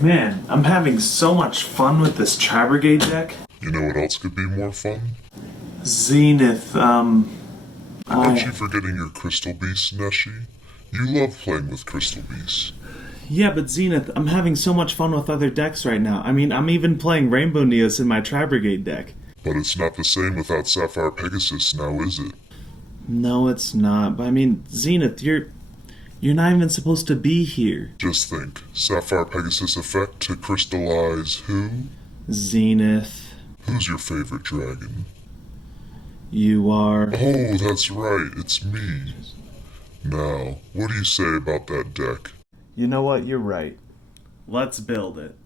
Man, I'm having so much fun with this Tri-Brigade deck. You know what else could be more fun? Zenith, Aren't you forgetting your Crystal Beast, NESHY? You love playing with Crystal Beasts. Yeah, but Zenith, I'm having so much fun with other decks right now. I mean, I'm even playing Rainbow Neos in my Tri-Brigade deck. But it's not the same without Sapphire Pegasus now, is it? No, it's not. But I mean, Zenith, you're not even supposed to be here. Just think, Sapphire Pegasus effect to crystallize who? Zenith, Who's your favorite dragon? you are... Oh, that's right, it's me. Now, what do you say about that deck? You know what? You're right. Let's build it.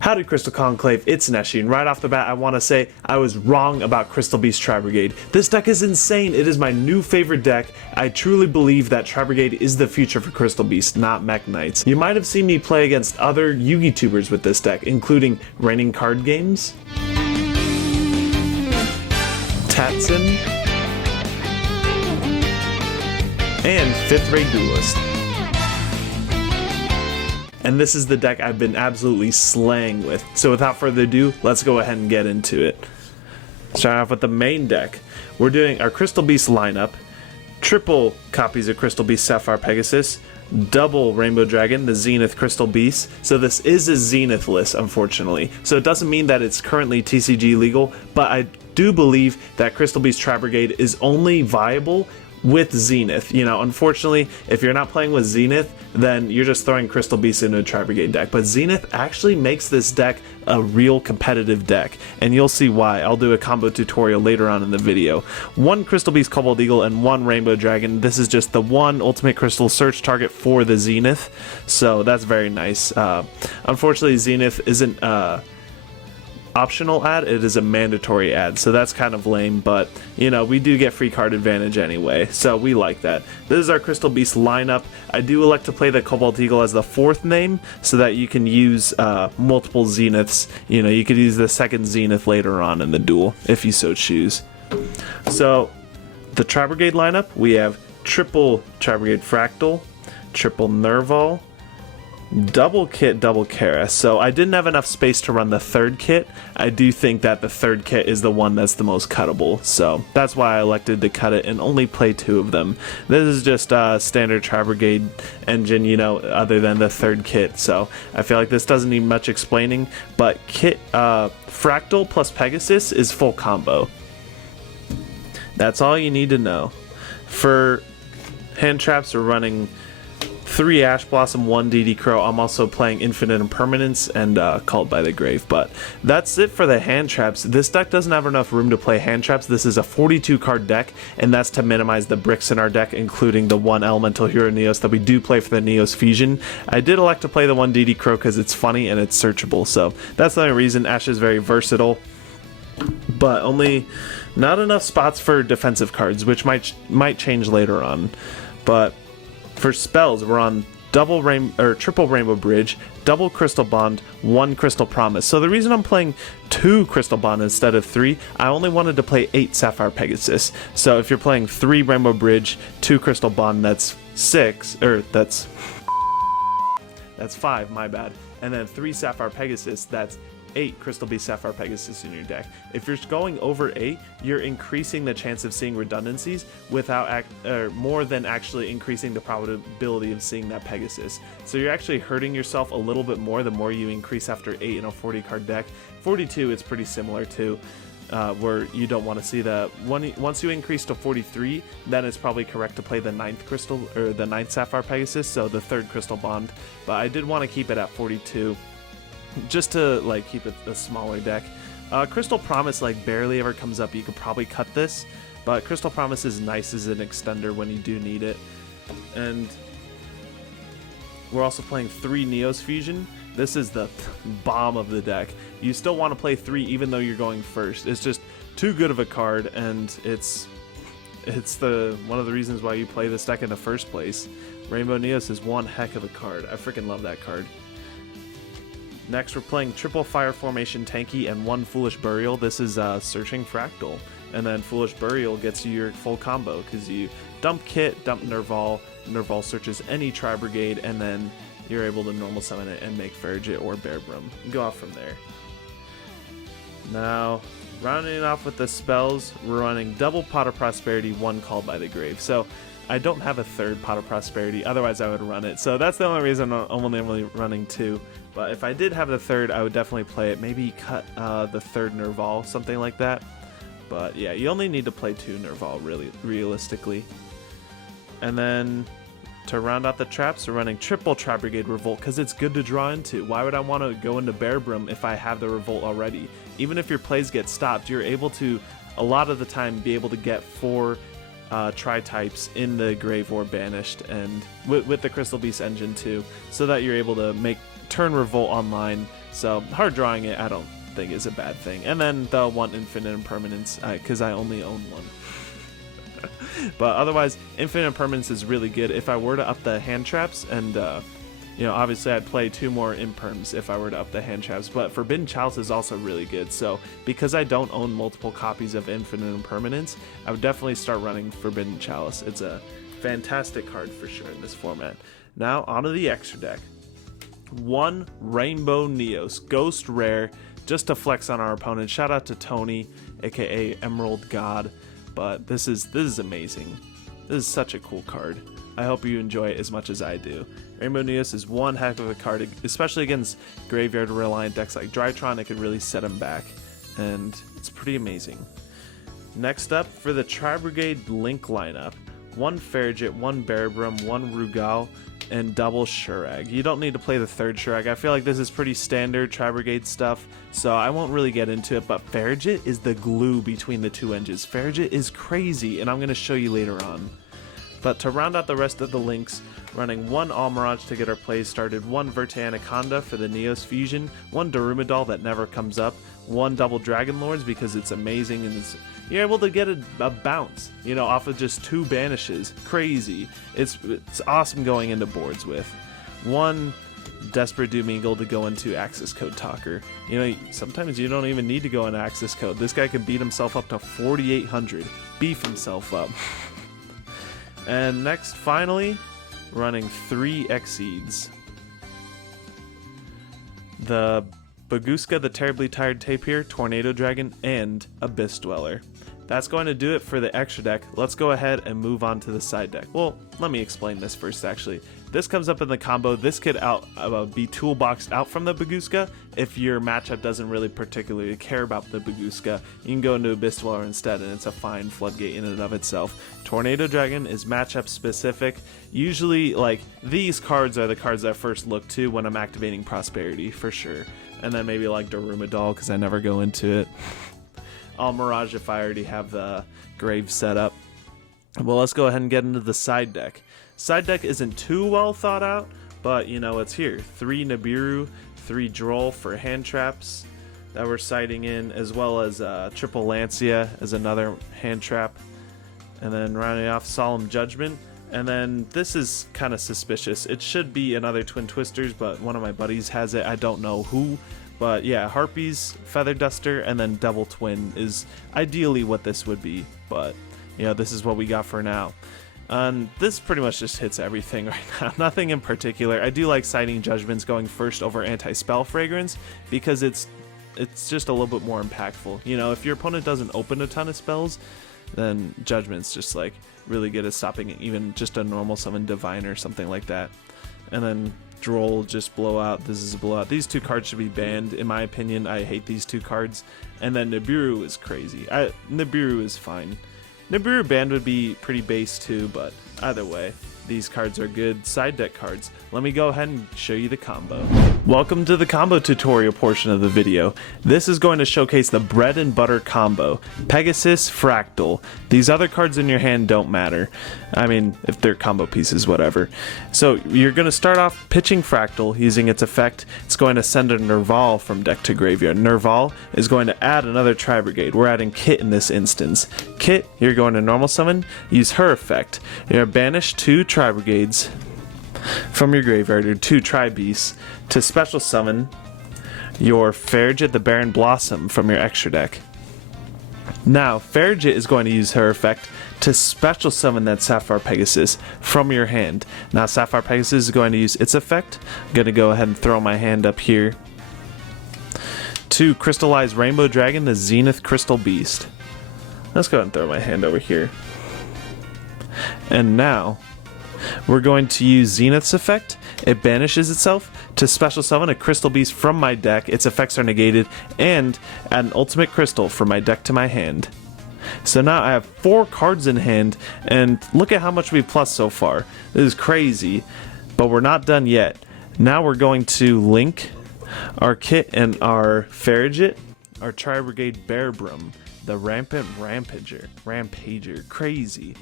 Howdy Crystal Conclave, it's NESHY, and right off the bat I want to say I was wrong about Crystal Beast Tri-Brigade. This deck is insane, it is my new favorite deck. I truly believe that Tri-Brigade is the future for Crystal Beast, not Mech Knights. You might have seen me play against other yugitubers with this deck, including Raining Card Games, Tatson, and 5th Rate Duelist. And this is the deck I've been absolutely slaying with. So without further ado, let's go ahead and get into it. Starting off with the main deck, we're doing our Crystal Beast lineup, triple copies of Crystal Beast Sapphire Pegasus, double Rainbow Dragon, the Zenith Crystal Beast. So this is a Zenith list, unfortunately. So it doesn't mean that it's currently TCG legal, but I do believe that Crystal Beast Tri-Brigade is only viable with Zenith. You know, unfortunately, if you're not playing with Zenith, then you're just throwing Crystal Beast into a Tri-Brigade deck. But Zenith actually makes this deck a real competitive deck, and you'll see why. I'll do a combo tutorial later on in the video. One Crystal Beast Cobalt Eagle and one Rainbow Dragon. This is just the one Ultimate Crystal search target for the Zenith, so that's very nice. Unfortunately, Zenith isn't optional ad, it is a mandatory ad, so that's kind of lame, but you know, we do get free card advantage anyway, so we like that. This is our Crystal Beast lineup. I do elect to play the Cobalt Eagle as the 4th name so that you can use multiple Zeniths. You know, you could use the 2nd Zenith later on in the duel if you so choose. So the Tri-Brigade lineup, we have triple Tri-Brigade Fractal, triple Nerval, double kit, double Kara. So I didn't have enough space to run the 3rd kit. I do think that the 3rd kit is the one that's the most cuttable, so that's why I elected to cut it and only play 2 of them. This is just a standard Tri-Brigade engine, you know, other than the 3rd kit, so I feel like this doesn't need much explaining, but kit Fractal plus Pegasus is full combo. That's all you need to know. For hand traps, we're running 3 Ash Blossom, 1 DD Crow. I'm also playing Infinite Impermanence and Called by the Grave, but that's it for the hand traps. This deck doesn't have enough room to play hand traps. This is a 42 card deck, and that's to minimize the bricks in our deck, including the 1 Elemental Hero Neos that we do play for the Neos Fusion. I did elect to play the 1 DD Crow because it's funny and it's searchable, so that's the only reason. Ash is very versatile, but only not enough spots for defensive cards, which might change later on. But for spells, we're on triple Rainbow Bridge, double Crystal Bond, 1 Crystal Promise. So the reason I'm playing 2 Crystal Bond instead of 3, I only wanted to play 8 Sapphire Pegasus. So if you're playing 3 Rainbow Bridge, 2 Crystal Bond, that's 6, or that's 5, my bad. And then 3 Sapphire Pegasus, that's 8 Crystal Beast Sapphire Pegasus in your deck. If you're going over 8, you're increasing the chance of seeing redundancies without more than actually increasing the probability of seeing that Pegasus. So you're actually hurting yourself a little bit more the more you increase after 8 in a 40 card deck. 42, it's pretty similar to where you don't want to see that. Once you increase to 43, then it's probably correct to play the 9th Crystal or the 9th Sapphire Pegasus, so the 3rd Crystal Bond. But I did want to keep it at 42. Just to like keep it a smaller deck. Crystal Promise like barely ever comes up. You could probably cut this, but Crystal Promise is nice as an extender when you do need it. And we're also playing 3 Neos Fusion. This is the bomb of the deck. You still want to play 3 even though you're going first. It's just too good of a card, and it's one of the reasons why you play this deck in the first place. Rainbow Neos is one heck of a card. I freaking love that card. Next, we're playing triple Fire Formation Tanky and 1 Foolish Burial. This is Searching Fractal. And then Foolish Burial gets you your full combo because you dump Kit, dump Nerval. Nerval searches any Tri-Brigade, and then you're able to normal summon it and make Farragut or Bearbrum. Go off from there. Now, rounding it off with the spells, we're running double Pot of Prosperity, one Called by the Grave. So I don't have a third Pot of Prosperity, otherwise I would run it. So that's the only reason I'm only running two. But if I did have the third, I would definitely play it. Maybe cut the third Nerval, something like that. But yeah, you only need to play two Nerval, really, realistically. And then to round out the traps, we're running triple Tri-Brigade Revolt because it's good to draw into. Why would I want to go into Bearbrum if I have the Revolt already? Even if your plays get stopped, you're able to, a lot of the time, be able to get 4 Tri-types in the Grave or Banished, and with the Crystal Beast engine too, so that you're able to turn Revolt online. So hard drawing it, I don't think is a bad thing. And then the 1 Infinite Impermanence, because I only own 1. But otherwise, Infinite Impermanence is really good. If I were to up the hand traps, and obviously I'd play 2 more Imperms if I were to up the hand traps, but Forbidden Chalice is also really good. So because I don't own multiple copies of Infinite Impermanence, I would definitely start running Forbidden Chalice. It's a fantastic card for sure in this format. Now onto the extra deck. 1 Rainbow Neos, Ghost Rare, just to flex on our opponent. Shout out to Tony, aka Emerald God. But this is amazing. This is such a cool card. I hope you enjoy it as much as I do. Rainbow Neos is one heck of a card, especially against graveyard reliant decks like Drytron. It could really set them back, and it's pretty amazing. Next up, for the Tri-Brigade Link lineup, 1 Farragut, 1 Bearbrum, 1 Rugal, and double Shurag. You don't need to play the third Shurag. I feel like this is pretty standard Tri-Brigade stuff, so I won't really get into it, but Farragut is the glue between the 2 engines. Farragut is crazy, and I'm going to show you later on. But to round out the rest of the links, running 1 Almirage to get our plays started, 1 Verte Anaconda for the Neos fusion, 1 Darumidal that never comes up, 1 double Dragon Lords because it's amazing and you're able to get a bounce, off of just 2 banishes. Crazy. It's awesome going into boards with. 1 Desperate Doom Eagle to go into Access Code Talker. Sometimes you don't even need to go into Access Code. This guy can beat himself up to 4,800. Beef himself up. And next, finally, running 3 Exceeds. The Baguska, the Terribly Tired Tapir, Tornado Dragon, and Abyss Dweller. That's going to do it for the extra deck. Let's go ahead and move on to the side deck. Well, let me explain this first actually. This comes up in the combo. This could be toolboxed out from the Baguska. If your matchup doesn't really particularly care about the Baguska, you can go into Abyss Dweller instead, and it's a fine floodgate in and of itself. Tornado Dragon is matchup specific. Usually, these cards are the cards I first look to when I'm activating Prosperity, for sure. And then maybe Darumidal, because I never go into it. Almirage if I already have the Grave set up. Well, let's go ahead and get into the side deck. Side deck isn't too well thought out, but it's here. 3 Nibiru, 3 Droll for hand traps that we're sighting in, as well as triple Lancia as another hand trap. And then rounding off Solemn Judgment. And then this is kind of suspicious. It should be another Twin Twisters, but one of my buddies has it. I don't know who. But yeah, Harpies, Feather Duster, and then Double Twin is ideally what this would be. But this is what we got for now. And this pretty much just hits everything right now. Nothing in particular. I do like Sighting Judgments going first over Anti-Spell Fragrance because it's just a little bit more impactful. If your opponent doesn't open a ton of spells, then Judgment's just really good at stopping even just a normal summon Divine or something like that. And then Droll, just Blowout. This is a Blowout. These 2 cards should be banned, in my opinion. I hate these 2 cards. And then Nibiru is crazy. Nibiru is fine. Nibiru banned would be pretty base too, but either way, these cards are good side deck cards. Let me go ahead and show you the combo. Welcome to the combo tutorial portion of the video. This is going to showcase the bread and butter combo. Pegasus, Fractal. These other cards in your hand don't matter. I mean, if they're combo pieces, whatever. So you're going to start off pitching Fractal using its effect. It's going to send a Nerval from deck to graveyard. Nerval is going to add another Tri-Brigade. We're adding Kit in this instance. Kit, you're going to normal summon, use her effect. You're going to banish 2 Tri-Brigades from your graveyard, or 2 Tri-Beasts, to special summon your Farragut the Barren Blossom from your extra deck. Now, Farragut is going to use her effect to special summon that Sapphire Pegasus from your hand. Now Sapphire Pegasus is going to use its effect. I'm going to go ahead and throw my hand up here to crystallize Rainbow Dragon the Zenith Crystal Beast. Let's go ahead and throw my hand over here. And now we're going to use Zenith's effect. It banishes itself to special summon a Crystal Beast from my deck. Its effects are negated, and add an ultimate crystal from my deck to my hand. So now I have 4 cards in hand, and look at how much we've plus so far. This is crazy, but we're not done yet. Now we're going to link our Kit and our Farragut, our Tri-Brigade Bearbrum, the Rampant Rampager, crazy.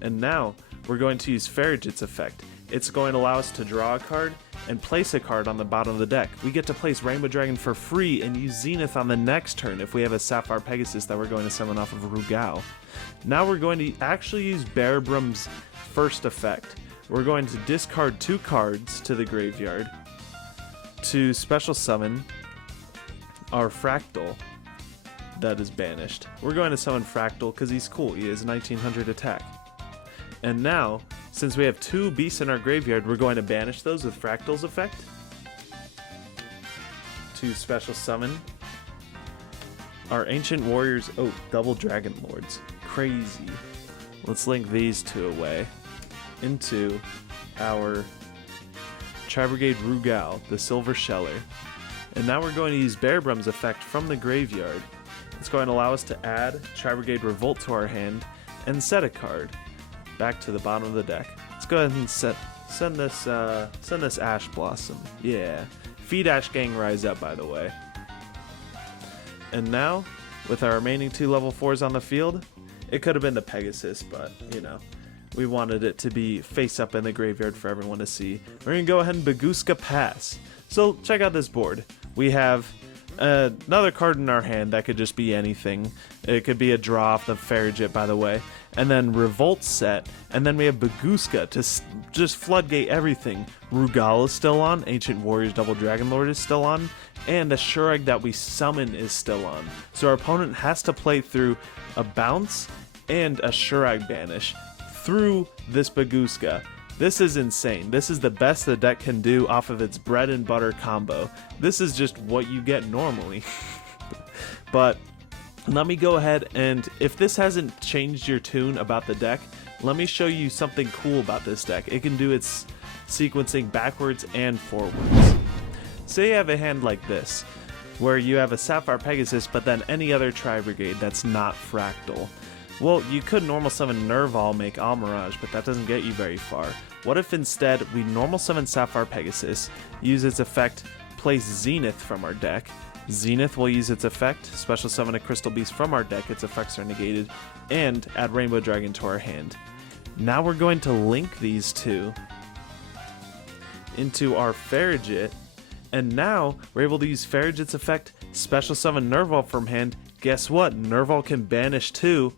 And now we're going to use Farragut's effect. It's going to allow us to draw a card and place a card on the bottom of the deck. We get to place Rainbow Dragon for free and use Zenith on the next turn if we have a Sapphire Pegasus that we're going to summon off of Rugao. Now we're going to actually use Bearbrum's first effect. We're going to discard 2 cards to the graveyard to special summon our Fractal that is banished. We're going to summon Fractal because he's cool. He has 1900 attack. And now, since we have 2 beasts in our graveyard, we're going to banish those with Fractal's effect to special summon our Ancient Warriors. Oh, double Dragon Lords. Crazy. Let's link these 2 away into our Tri-Brigade Rugao, the Silver Sheller. And now we're going to use Bearbrum's effect from the graveyard. It's going to allow us to add Tri-Brigade Revolt to our hand and set a card back to the bottom of the deck. Let's go ahead and send this Ash Blossom. Yeah. Feed Ash Gang Rise Up, by the way. And now, with our remaining 2 level 4s on the field, it could have been the Pegasus, but, you know, we wanted it to be face up in the graveyard for everyone to see. We're going to go ahead and Bagooska Pass. So, check out this board. We have another card in our hand that could just be anything. It could be a draw off the Farragut, by the way. And then Revolt set, and then we have Bagooska to just floodgate everything. Rugal is still on, Ancient Warriors Double Dragon Lord is still on, and the Shurag that we summon is still on. So our opponent has to play through a bounce and a Shurag banish through this Bagooska. This is insane. This is the best the deck can do off of its bread and butter combo. This is just what you get normally. But let me go ahead, and if this hasn't changed your tune about the deck, let me show you something cool about this deck. It can do its sequencing backwards and forwards. Say you have a hand like this, where you have a Sapphire Pegasus, but then any other Tri-Brigade that's not Fractal. Well, you could normal summon Nerval, make Almirage, but that doesn't get you very far. What if instead we normal summon Sapphire Pegasus, use its effect, place Zenith from our deck. Zenith will use its effect, special summon a Crystal Beast from our deck, its effects are negated, and add Rainbow Dragon to our hand. Now we're going to link these 2 into our Farragut, and now we're able to use Farragut's effect, special summon Nerval from hand. Guess what? Nerval can banish too.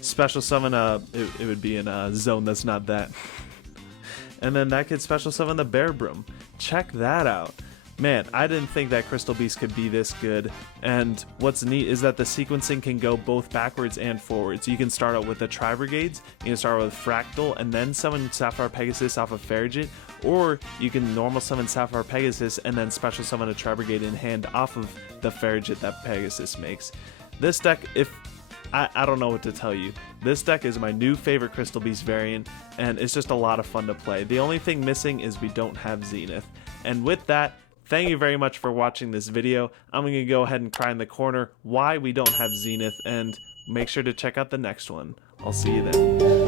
Special summon it would be in a zone that's not that. And then that could special summon the Bearbrum. Check that out. Man, I didn't think that Crystal Beast could be this good, and what's neat is that the sequencing can go both backwards and forwards. You can start out with the Tri-Brigades, you can start with Fractal, and then summon Sapphire Pegasus off of Farragut, or you can normal summon Sapphire Pegasus and then special summon a Tri-Brigade in hand off of the Farragut that Pegasus makes. This deck, I don't know what to tell you. This deck is my new favorite Crystal Beast variant, and it's just a lot of fun to play. The only thing missing is we don't have Zenith. And with that, thank you very much for watching this video. I'm going to go ahead and cry in the corner why we don't have Zenith, and make sure to check out the next one. I'll see you then.